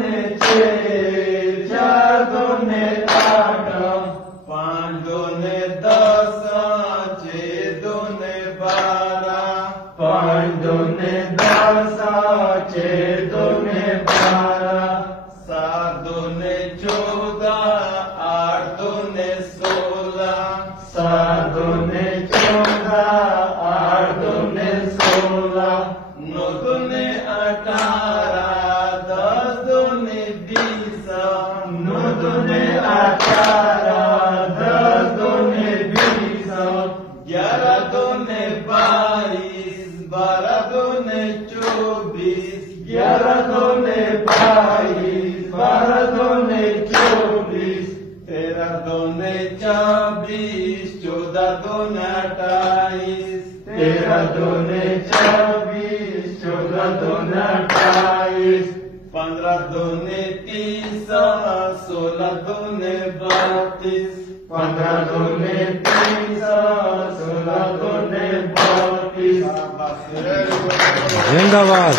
दूने 6, 4 दूने 8, 5 दूने 10, 6 दूने 12, 5 दूने 10, 6 दूने 12, 7 दूने 14, 8 दूने 16, 7 दूने 14, 8 दूने 16, 9 दूने 18, 10 दूने 20, 9 दूने 18, 10 दूने 20, 11 दूने 22, 12 दूने 24, 11 दूने 22, 12 दूने 24, 13 दूने 24, 14 दूने 28, 13 दूने 24, 14 दूने 28, 15 दूने 30, 16 दूने 32, 15 दूने 30, 16 दूने 32। जिंदाबाद।